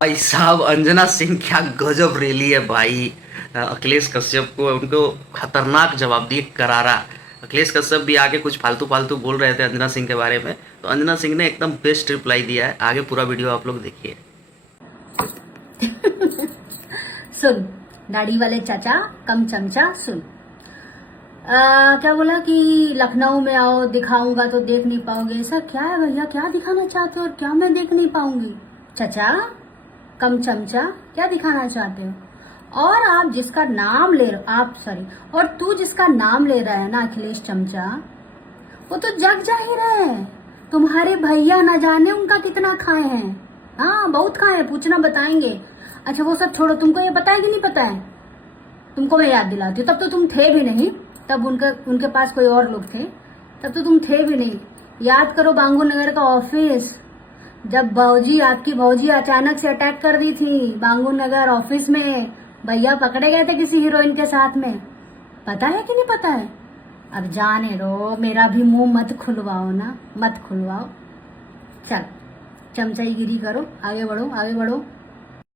भाई साहब अंजना सिंह क्या गजब रैली है भाई। अखिलेश कश्यप को उनको खतरनाक जवाब दिए करारा। अखिलेश कश्यप भी आके कुछ फालतू फालतू बोल रहे थे अंजना सिंह के बारे में, तो अंजना सिंह ने एकदम बेस्ट रिप्लाई दिया है। आगे पूरा वीडियो आप लोग देखिए। सुन, दाढ़ी वाले चाचा कम चमचा सुन। क्या बोला कि लखनऊ में आओ दिखाऊंगा तो देख नहीं पाओगे। ऐसा क्या है भैया, क्या दिखाना चाहते हो और क्या मैं देख नहीं पाऊंगी? चाचा कम चमचा क्या दिखाना चाहते हो? और आप जिसका नाम ले आप सॉरी और तू जिसका नाम ले रहा है ना अखिलेश चमचा, वो तो जग जाहिर है। तुम्हारे भैया न जाने उनका कितना खाए हैं। हाँ बहुत खाए हैं, पूछना बताएंगे। अच्छा वो सब छोड़ो, तुमको ये पता है कि नहीं पता है? तुमको मैं याद दिलाती हूँ, तब तो तुम थे भी नहीं। तब उनके पास कोई और लोग थे, तब तो तुम थे भी नहीं। याद करो बांगू नगर का ऑफिस, जब भौजी आपकी भौजी अचानक से अटैक कर दी थी बांगू नगर ऑफिस में, भैया पकड़े गए थे किसी हीरोइन के साथ में। पता है कि नहीं पता है? अब जाने दो, मेरा भी मुंह मत खुलवाओ ना, मत खुलवाओ। चल चमचाईगिरी करो, आगे बढ़ो आगे बढ़ो।